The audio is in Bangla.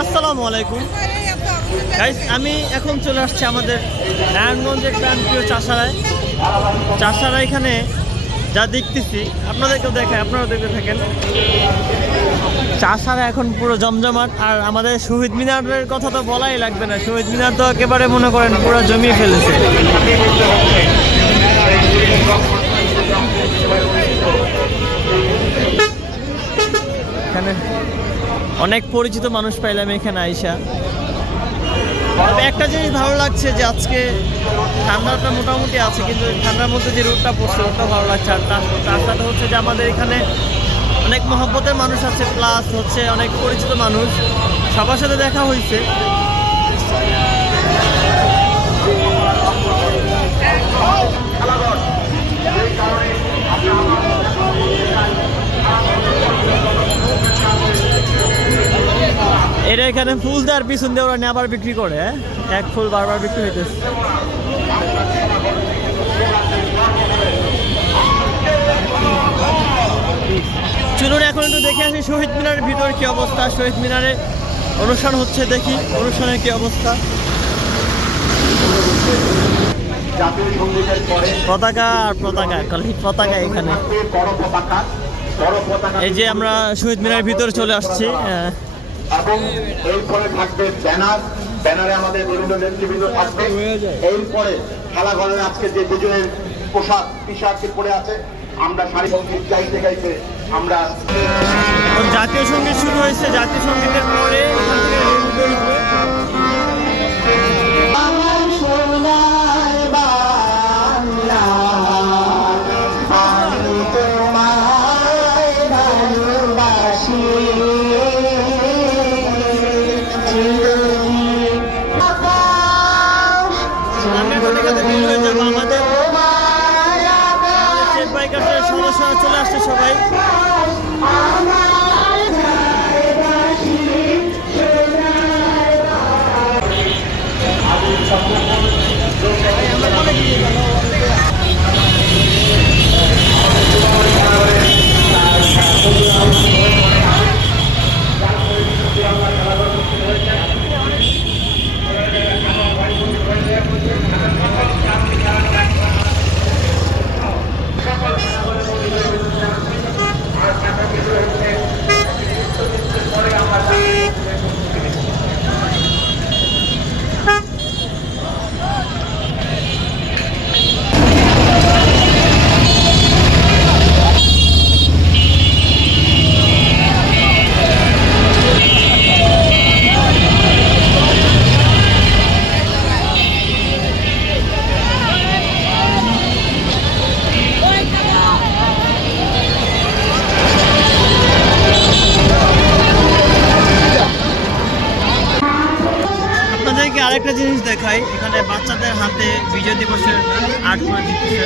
আসসালামু আলাইকুম। গাইস আমি এখন চলে আসছি আমাদের নারায়ণগঞ্জের প্রাণপ্রিয় চাষারায়। চাষারা এখানে যা দেখতেছি, আপনাদেরকেও দেখায় আপনারাও দেখতে থাকেন। চাষারা এখন পুরো জমজমাট, আর আমাদের শহীদ মিনারের কথা তো বলাই লাগবে না। শহীদ মিনার তো একেবারে মনে করেন পুরো জমিয়ে ফেলেছে। এখানে অনেক পরিচিত মানুষ পাইলাম এখানে আইসা। তবে একটা জিনিস ভালো লাগছে যে আজকে ঠান্ডাটা মোটামুটি আছে, কিন্তু ঠান্ডার মধ্যে যে রোডটা পড়ছে রোডটা ভালো লাগছে। আর তার সাথে হচ্ছে যে আমাদের এখানে অনেক মহব্বতের মানুষ আছে প্লাস হচ্ছে অনেক পরিচিত মানুষ। সবার সাথে দেখা হয়েছে। এটা এখানে ফুল দেওয়ার পিছন দিয়ে ওরা আবার বিক্রি করে হ্যাঁ? এক ফুল বারবার বিক্রি হইতেছে। চলুন এখন একটু দেখে আসি শহীদ মিনারের ভিতর কি অবস্থা। শহীদ মিনারে অনুষ্ঠান হচ্ছে দেখি, অনুষ্ঠানের কি অবস্থা। পতাকা আর পতাকা, খালি পতাকা এখানে। এই যে আমরা শহীদ মিনারের ভিতরে চলে আসছি এবং এরপরে থাকবে ব্যানার। ব্যানারে আমাদের বিভিন্ন নেতৃবৃন্দ থাকবে। এরপরে খেলাঘরের আজকে যে দুজনের পোশাক টি শার্ট পরে আছে, আমরা সংগীত গাইতে গাইতে আমরা জাতীয় সংগীত শুরু হয়েছে, জাতীয় সঙ্গীতের পরে বের হয়ে যাব আমাদের চলে আসছে সবাই। আরেকটা জিনিস দেখাই এখানে বাচ্চাদের হাতে বিজয় দিবসের আর্ট দিচ্ছে